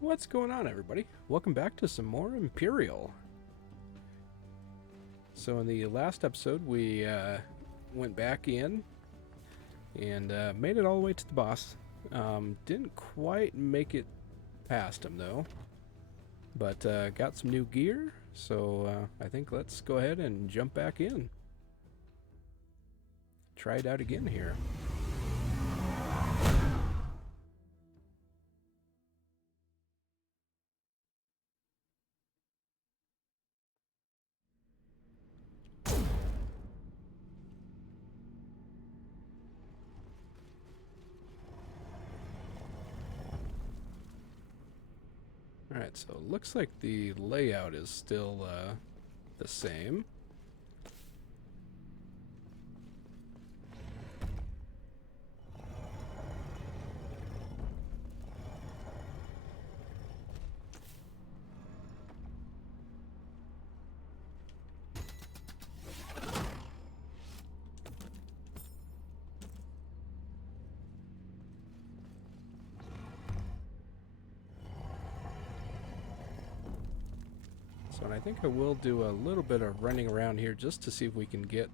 What's going on, everybody? Welcome back to some more Empyreal. So in the last episode, we went back in and made it all the way to the boss. Didn't quite make it past him, though. But got some new gear, so I think let's go ahead and jump back in. Try it out again here. Alright, so it looks like the layout is still the same. So and I think I will do a little bit of running around here just to see if we can get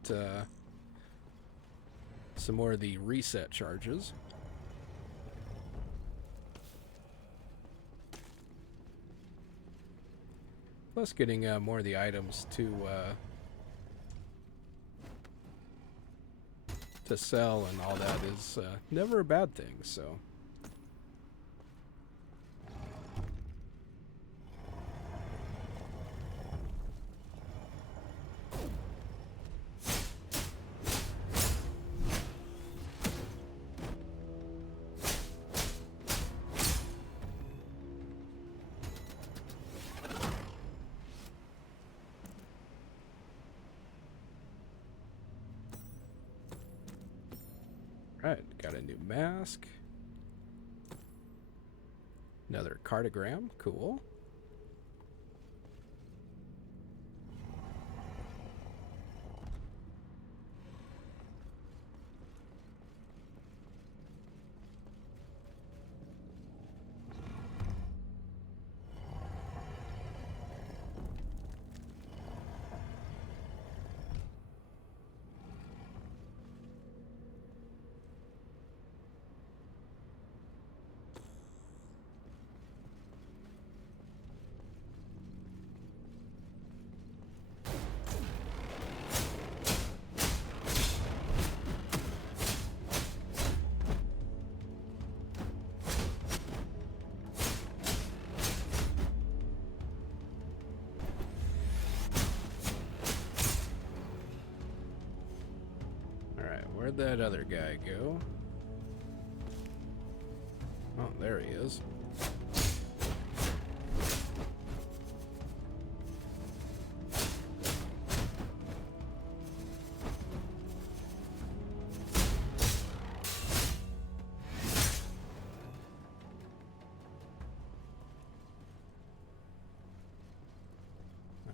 some more of the reset charges. Plus getting more of the items to sell and all that is never a bad thing, so... Right, got a new mask. Another cartogram, cool. Where'd that other guy go? Oh, there he is.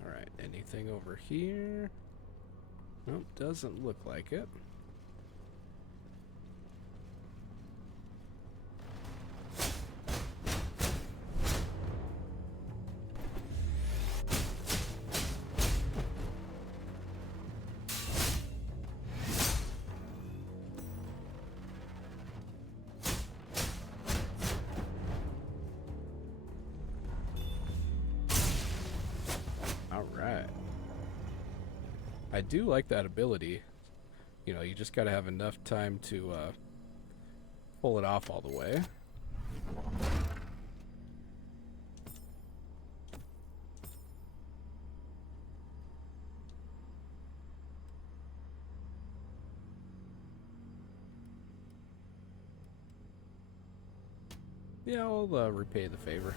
Alright, anything over here? Nope, doesn't look like it. Alright. I do like that ability. You know, you just gotta have enough time to pull it off all the way. Yeah, I'll repay the favor.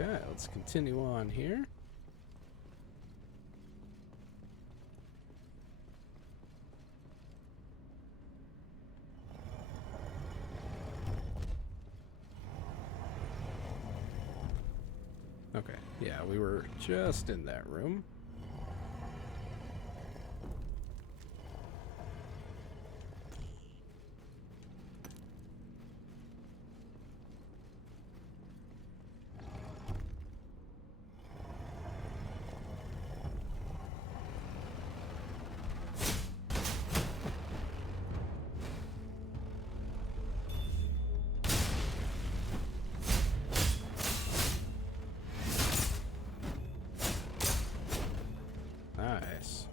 Okay, let's continue on here. Okay, yeah, we were just in that room. Nice.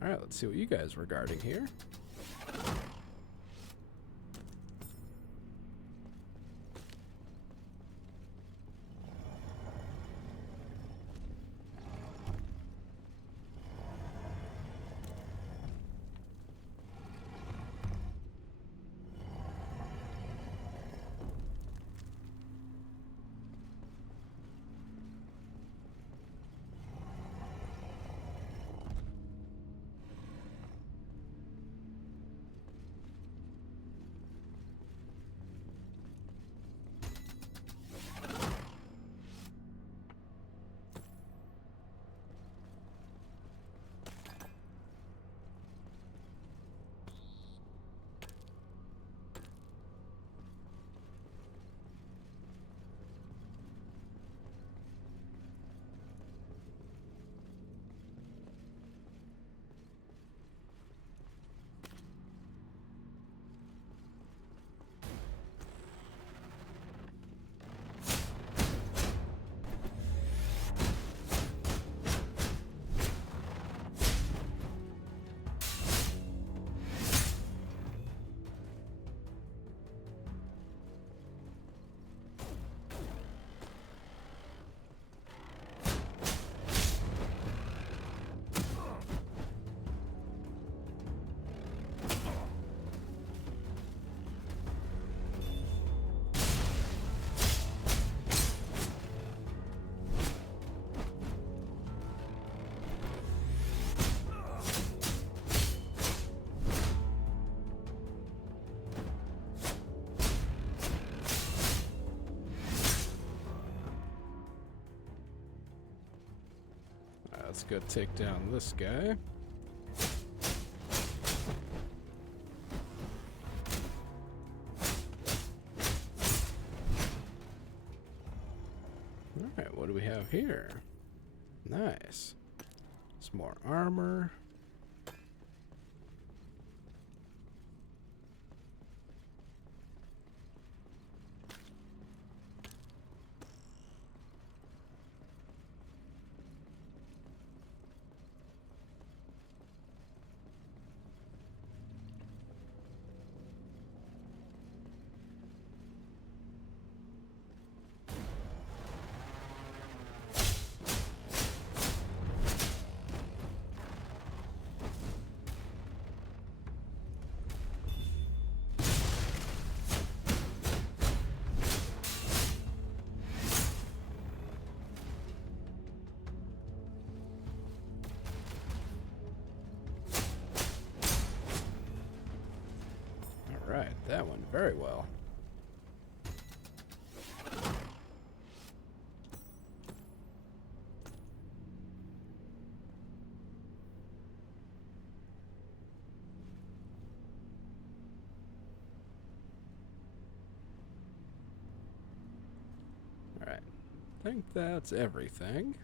Alright, let's see what you guys were guarding here. Let's go take down this guy. Alright, what do we have here? Nice. Some more armor. Alright, that went very well. Alright, I think that's everything.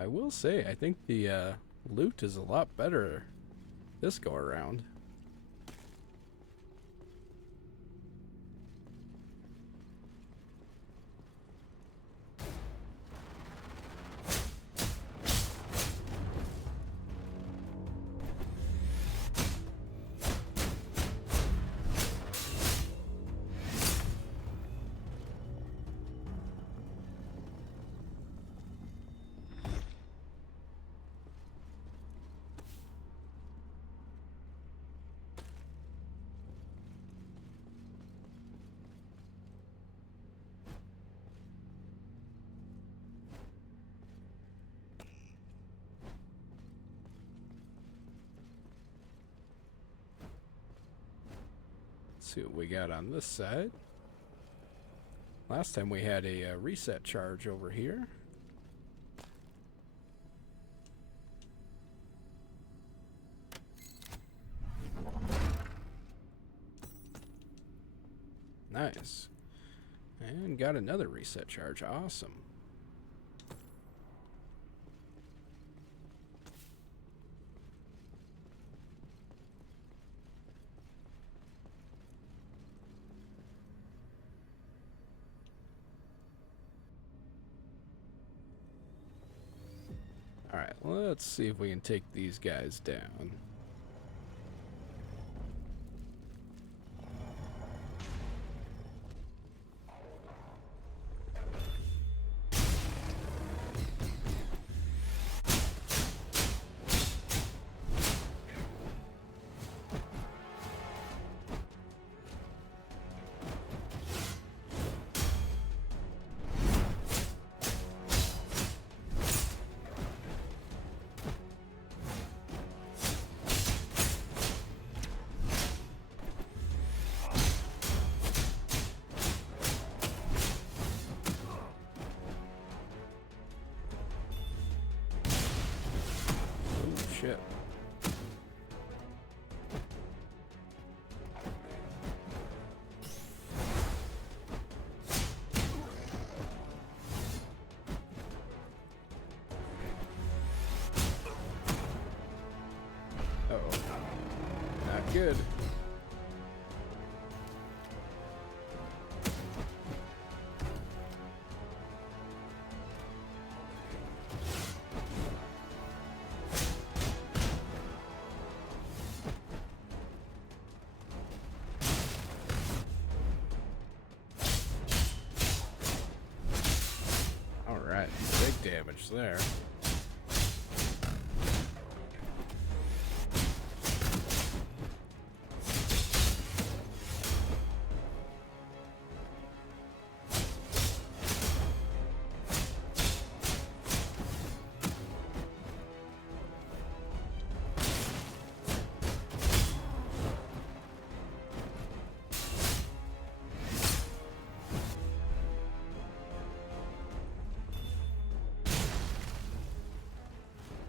I will say, I think the loot is a lot better this go around. Let's see what we got on this side. Last time we had a reset charge over here. Nice. And got another reset charge. Awesome. Alright, let's see if we can take these guys down. Shit. Uh-oh. Not good. Big damage there.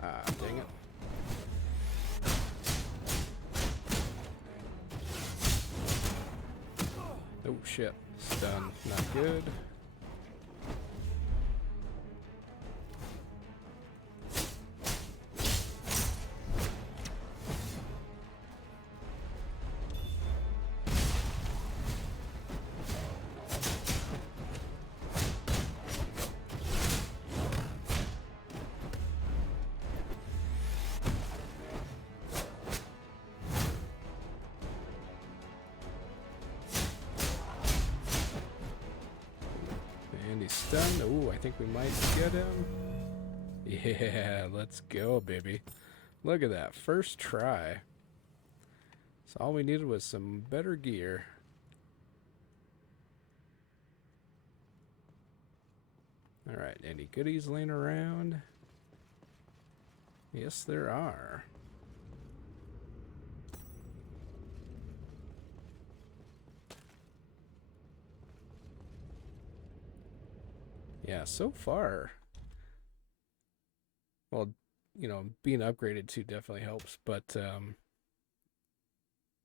Ah, dang it. Oh shit. Stun. Not good. And he's stunned. Ooh, I think we might get him. Yeah, let's go, baby. Look at that. First try. So all we needed was some better gear. Alright, any goodies laying around? Yes, there are. Yeah, so far, well, you know, being upgraded too definitely helps, but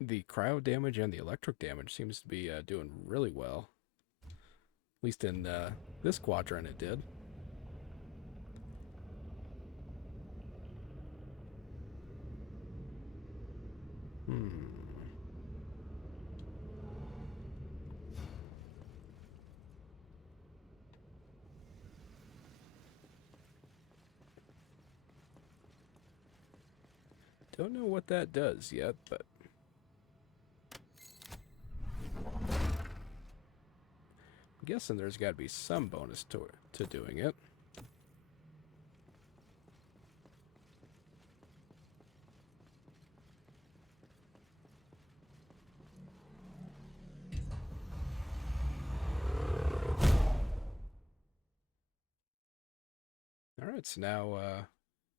the cryo damage and the electric damage seems to be doing really well. At least in this quadrant it did. Hmm. Don't know what that does yet, but I'm guessing there's got to be some bonus to doing it. All right, so now I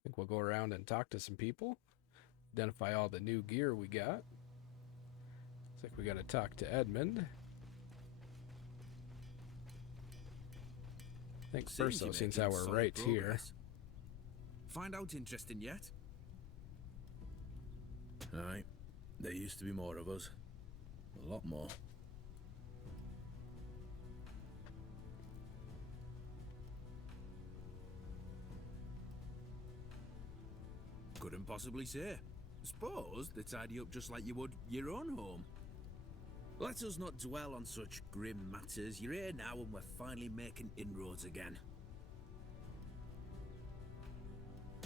think we'll go around and talk to some people, identify all the new gear we got. Looks like we got to talk to Edmund. I think first though, since how we're right here. Find out interesting yet? Aye. There used to be more of us. A lot more. Couldn't possibly say. Suppose they tidy you up just like you would your own home. Let us not dwell on such grim matters. You're here now and we're finally making inroads again.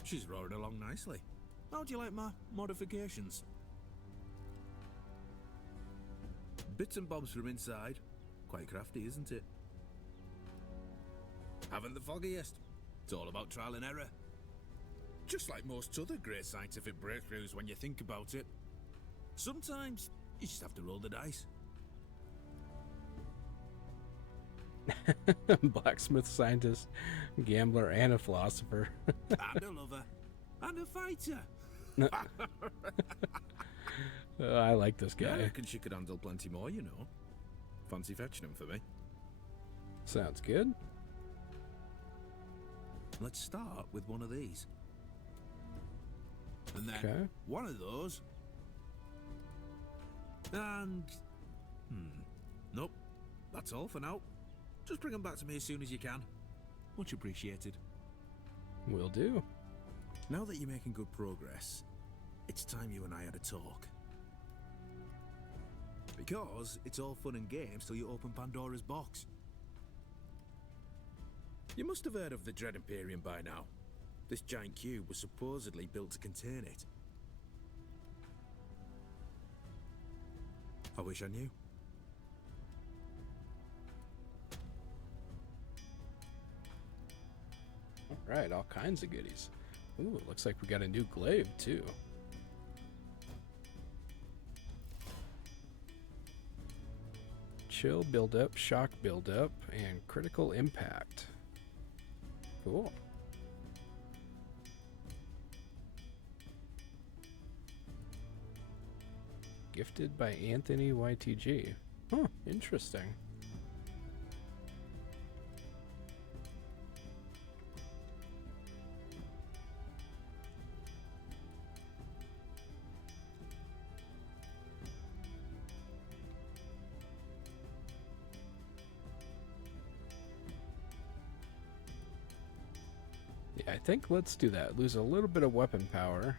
She's roaring along nicely. How do you like my modifications? Bits and bobs from inside. Quite crafty, isn't it? Haven't the foggiest. It's all about trial and error. Just like most other great scientific breakthroughs when you think about it. Sometimes you just have to roll the dice. Blacksmith, scientist, gambler, and a philosopher. And a lover. And a fighter. I like this guy. I reckon she could handle plenty more, you know. Fancy fetching him for me? Sounds good. Let's start with one of these. And then one of those. And... Nope. That's all for now. Just bring them back to me as soon as you can. Much appreciated. Will do. Now that you're making good progress, it's time you and I had a talk. Because it's all fun and games till you open Pandora's box. You must have heard of the Dread Empyrean by now. This giant cube was supposedly built to contain it. I wish I knew. Alright, all kinds of goodies. Ooh, it looks like we got a new glaive too. Chill buildup, shock buildup, and critical impact. Cool. Gifted by Anthony YTG. Huh, interesting. Yeah, I think let's do that. Lose a little bit of weapon power,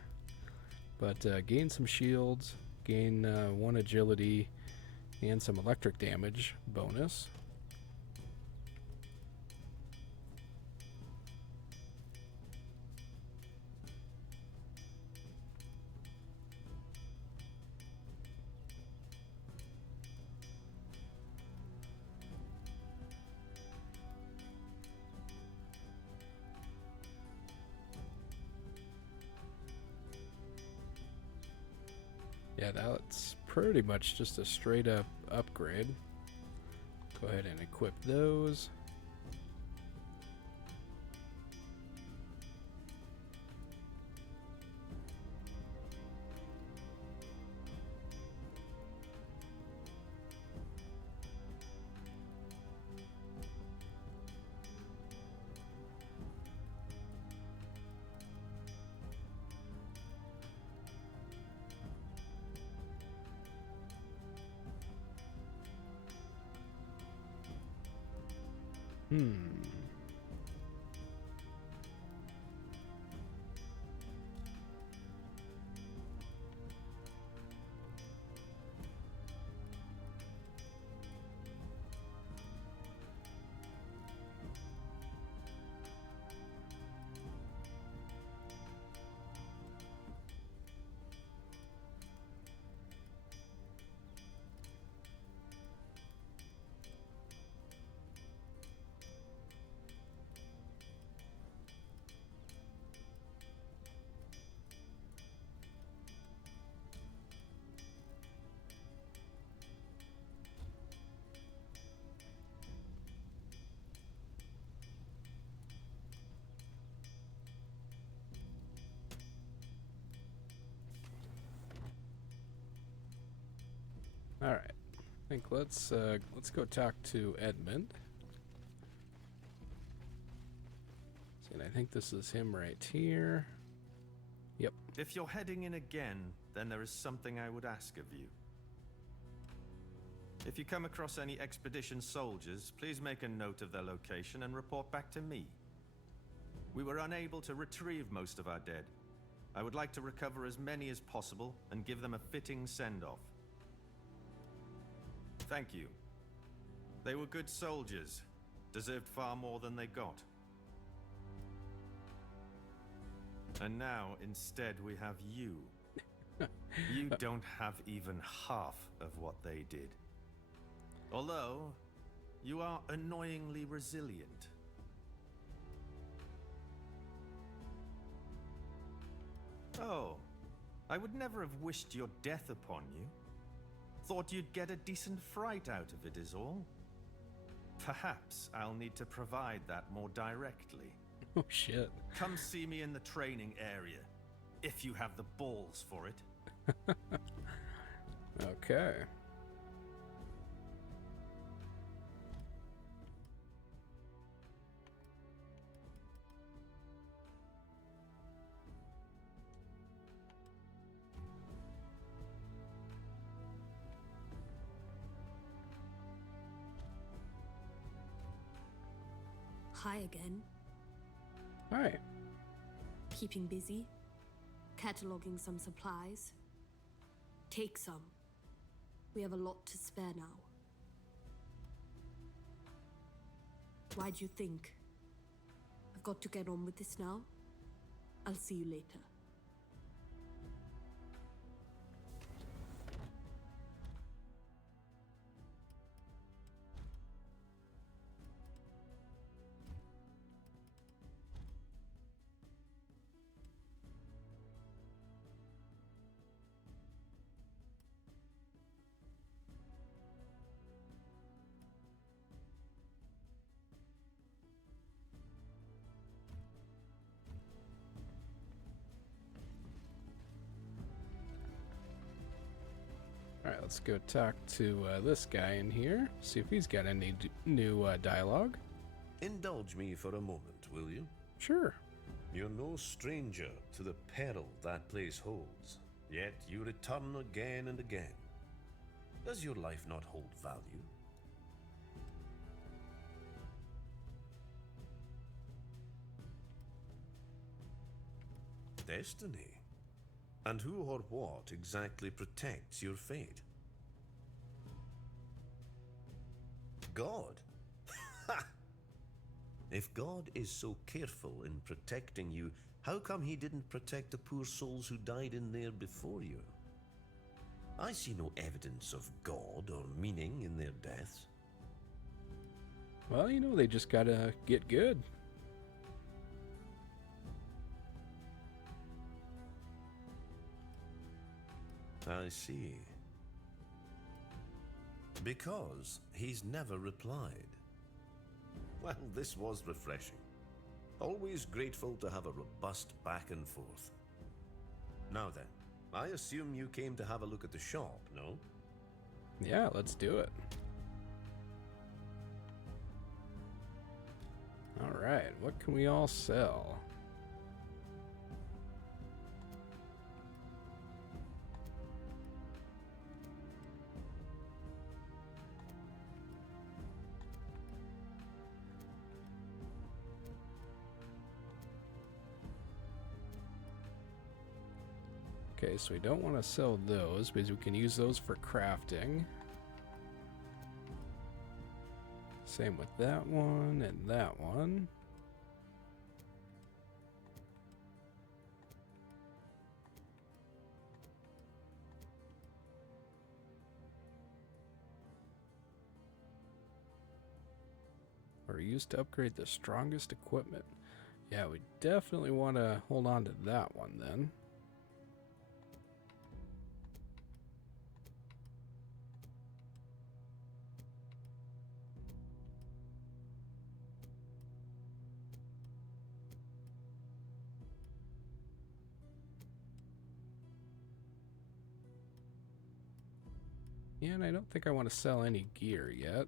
but gain some shields, gain 1 agility, and some electric damage bonus. Yeah, that's pretty much just a straight up upgrade. Go ahead and equip those. All right. I think let's go talk to Edmund. And I think this is him right here. Yep. If you're heading in again, then there is something I would ask of you. If you come across any expedition soldiers, please make a note of their location and report back to me. We were unable to retrieve most of our dead. I would like to recover as many as possible and give them a fitting send-off. Thank you. They were good soldiers, deserved far more than they got. And now, instead, we have you. You don't have even half of what they did. Although, you are annoyingly resilient. Oh, I would never have wished your death upon you. Thought you'd get a decent fright out of it is all. Perhaps I'll need to provide that more directly. Oh shit. Come see me in the training area, if you have the balls for it. Okay. Hi again. Hi. Keeping busy? Cataloging some supplies? Take some. We have a lot to spare now. Why do you think? I've got to get on with this now. I'll see you later. Alright, let's go talk to this guy in here. See if he's got any new dialogue. Indulge me for a moment, will you? Sure. You're no stranger to the peril that place holds, yet you return again and again. Does your life not hold value? Destiny. And who or what exactly protects your fate? God. Ha! If God is so careful in protecting you, how come he didn't protect the poor souls who died in there before you? I see no evidence of God or meaning in their deaths. Well, you know, they just gotta get good. I see. Because he's never replied. Well, this was refreshing. Always grateful to have a robust back and forth. Now then, I assume you came to have a look at the shop, no? Yeah, let's do it. Alright, what can we all sell? Okay, so we don't want to sell those because we can use those for crafting. Same with that one and that one. Or used to upgrade the strongest equipment. Yeah, we definitely want to hold on to that one then. Yeah, and I don't think I want to sell any gear yet.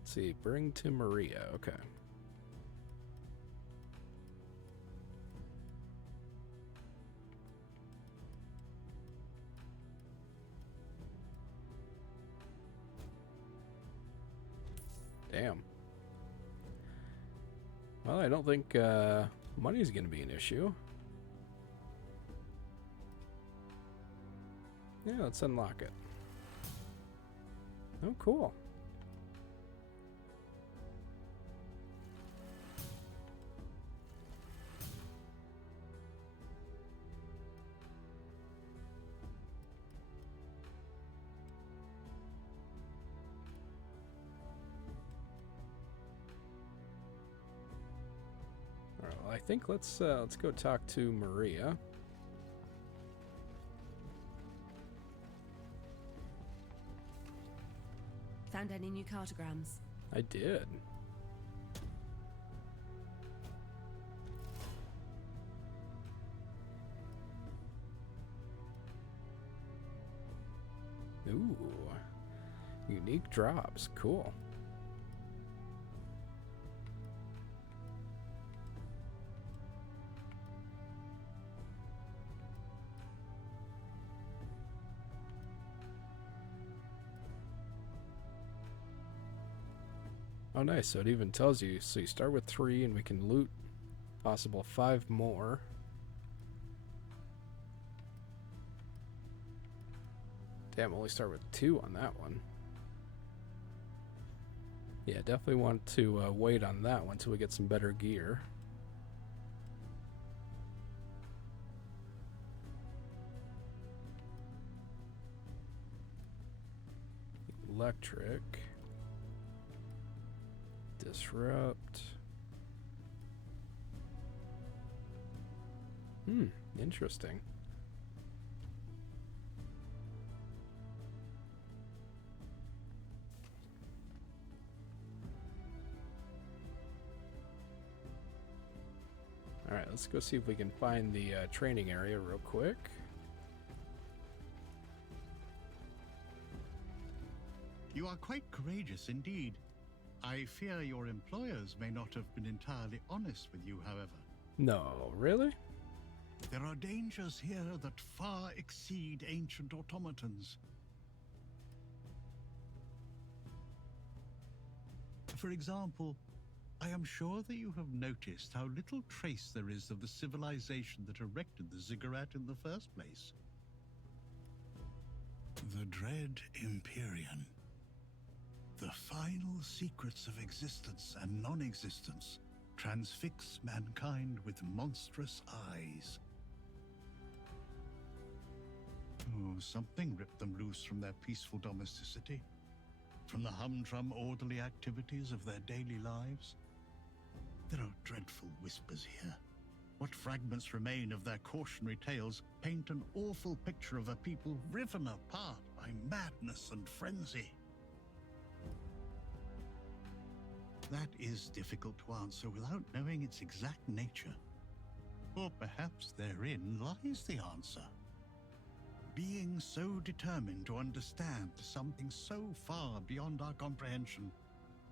Let's see, bring to Maria. Okay. Damn. Well, I don't think money's going to be an issue. Yeah, let's unlock it. Oh, cool. All right, well, I think let's go talk to Maria. Found any new cartograms? I did. Ooh. Unique drops. Cool. Oh, nice. So it even tells you. So you start with 3 and we can loot possible 5 more. Damn, only start with 2 on that one. Yeah, definitely want to wait on that one till we get some better gear. Electric. Disrupt. Interesting. Alright, let's go see if we can find the training area real quick. You are quite courageous indeed. I fear your employers may not have been entirely honest with you, however. No, really? There are dangers here that far exceed ancient automatons. For example, I am sure that you have noticed how little trace there is of the civilization that erected the ziggurat in the first place. The dread Empyrean. The final secrets of existence and non-existence transfix mankind with monstrous eyes. Oh, something ripped them loose from their peaceful domesticity, from the humdrum orderly activities of their daily lives. There are dreadful whispers here. What fragments remain of their cautionary tales paint an awful picture of a people riven apart by madness and frenzy. That is difficult to answer without knowing its exact nature. Or perhaps therein lies the answer. Being so determined to understand something so far beyond our comprehension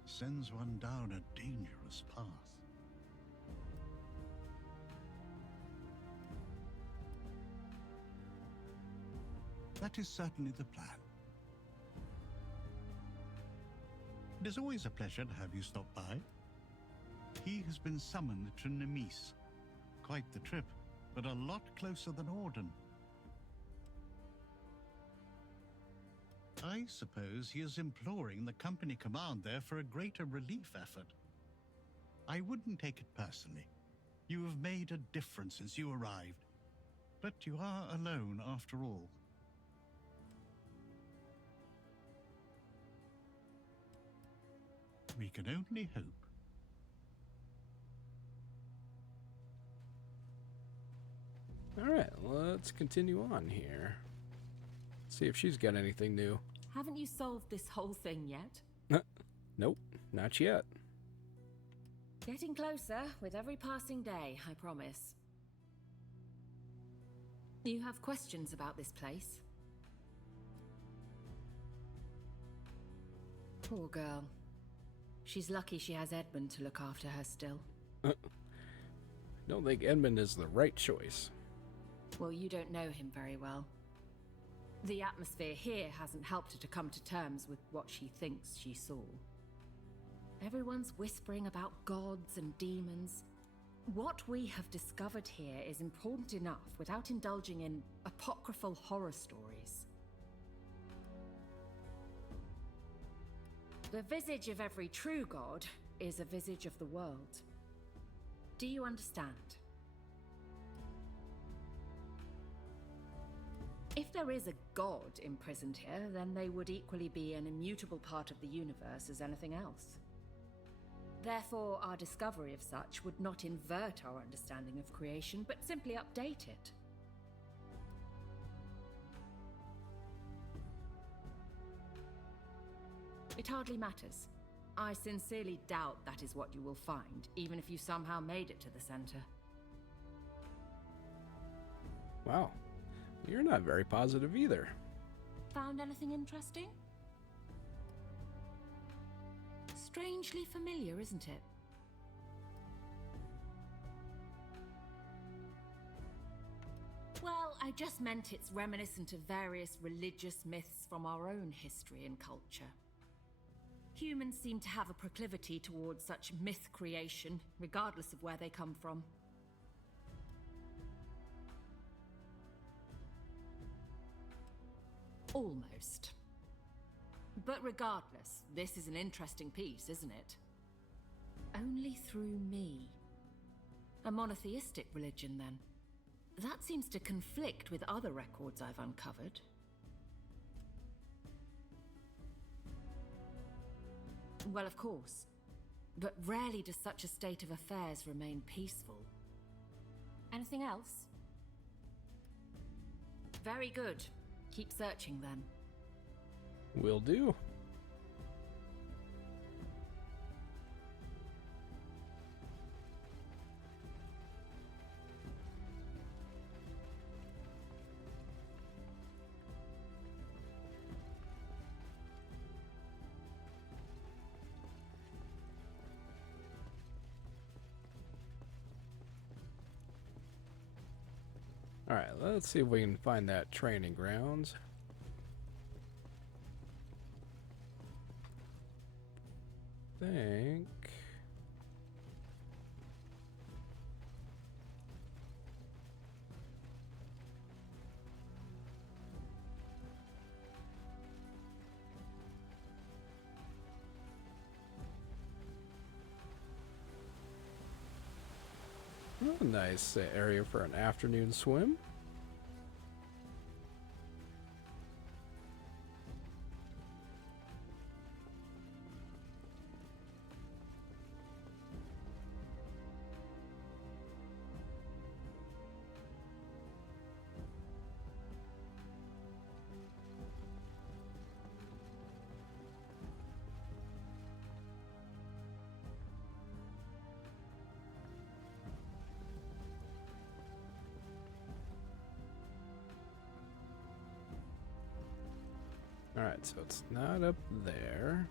sends one down a dangerous path. That is certainly the plan. It is always a pleasure to have you stop by. He has been summoned to Nemesis. Quite the trip, but a lot closer than Orden. I suppose he is imploring the company command there for a greater relief effort. I wouldn't take it personally. You have made a difference since you arrived. But you are alone after all. We can only hope. Alright, let's continue on here. See if she's got anything new. Haven't you solved this whole thing yet? Nope, not yet. Getting closer with every passing day, I promise. You have questions about this place? Poor girl. She's lucky she has Edmund to look after her still. Don't think Edmund is the right choice. Well, you don't know him very well. The atmosphere here hasn't helped her to come to terms with what she thinks she saw. Everyone's whispering about gods and demons. What we have discovered here is important enough without indulging in apocryphal horror stories. The visage of every true god is a visage of the world. Do you understand? If there is a god imprisoned here, then they would equally be an immutable part of the universe as anything else. Therefore, our discovery of such would not invert our understanding of creation, but simply update it. It hardly matters. I sincerely doubt that is what you will find, even if you somehow made it to the center. Wow. You're not very positive either. Found anything interesting? Strangely familiar, isn't it? Well, I just meant it's reminiscent of various religious myths from our own history and culture. Humans seem to have a proclivity towards such myth creation, regardless of where they come from. Almost. But regardless, this is an interesting piece, isn't it? Only through me. A monotheistic religion, then. That seems to conflict with other records I've uncovered. Well, of course. But rarely does such a state of affairs remain peaceful. Anything else? Very good. Keep searching, then. Will do. Alright, let's see if we can find that training grounds. Think. Oh, nice area for an afternoon swim. Alright, so it's not up there.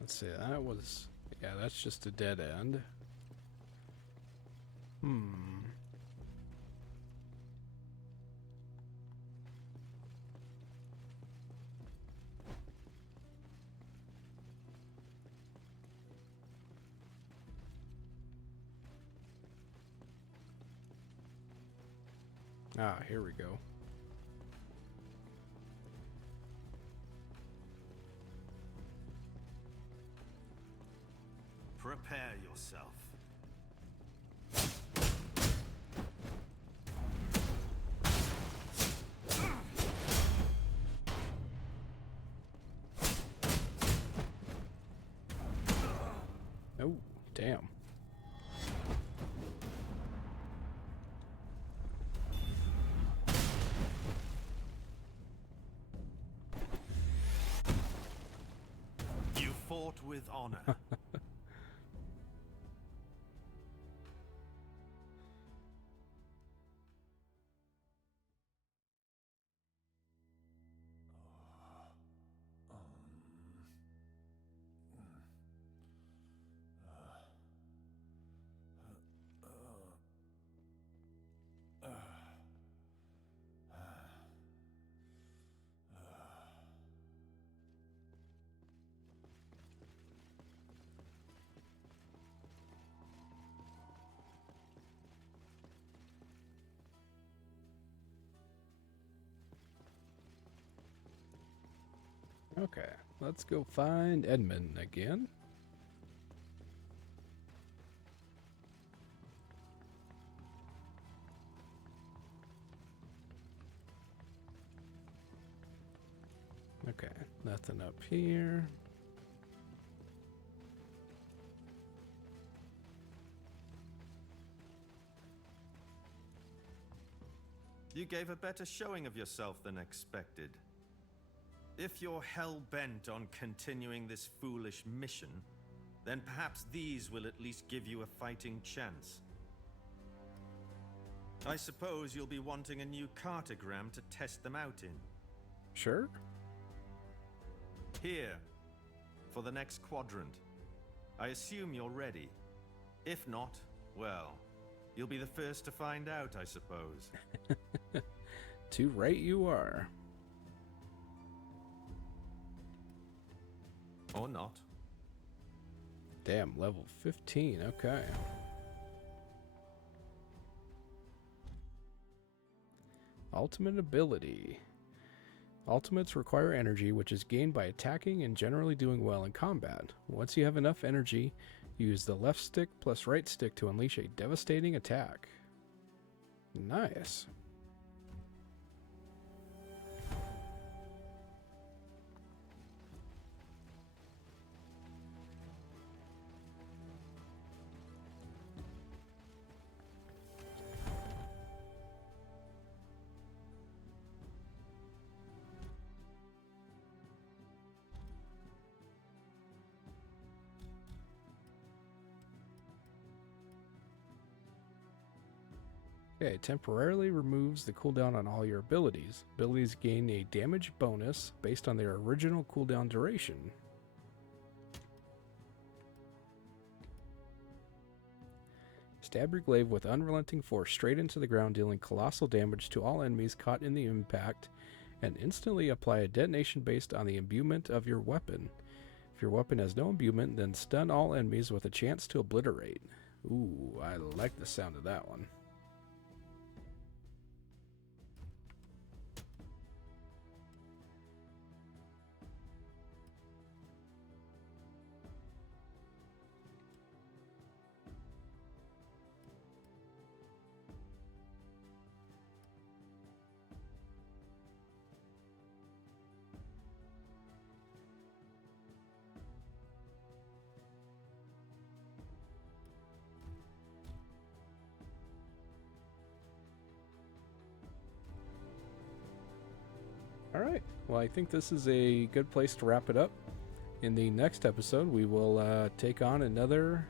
Let's see, that was... yeah, that's just a dead end. Ah, here we go. Prepare yourself. Damn. You fought with honor. Okay, let's go find Edmund again. Okay, nothing up here. You gave a better showing of yourself than expected. If you're hell-bent on continuing this foolish mission, then perhaps these will at least give you a fighting chance. I suppose you'll be wanting a new cartogram to test them out in. Sure. Here, for the next quadrant. I assume you're ready. If not, well, you'll be the first to find out, I suppose. Too right you are. Or not. Damn, level 15, okay. Ultimate ability. Ultimates require energy, which is gained by attacking and generally doing well in combat. Once you have enough energy, use the left stick plus right stick to unleash a devastating attack. Nice. Okay, temporarily removes the cooldown on all your abilities. Abilities gain a damage bonus based on their original cooldown duration. Stab your glaive with unrelenting force straight into the ground, dealing colossal damage to all enemies caught in the impact, and instantly apply a detonation based on the imbuement of your weapon. If your weapon has no imbuement, then stun all enemies with a chance to obliterate. Ooh, I like the sound of that one. Alright, well I think this is a good place to wrap it up. In the next episode we will take on another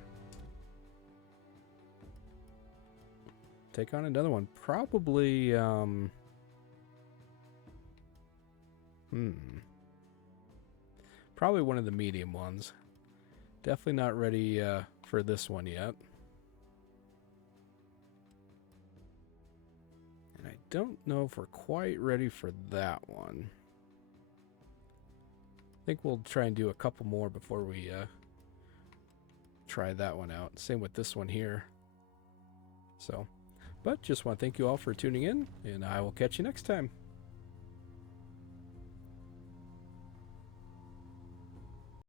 one. Probably probably one of the medium ones. Definitely not ready for this one yet. And I don't know if we're quite ready for that one. I think we'll try and do a couple more before we try that one out. Same with this one here. So, but just want to thank you all for tuning in, and I will catch you next time.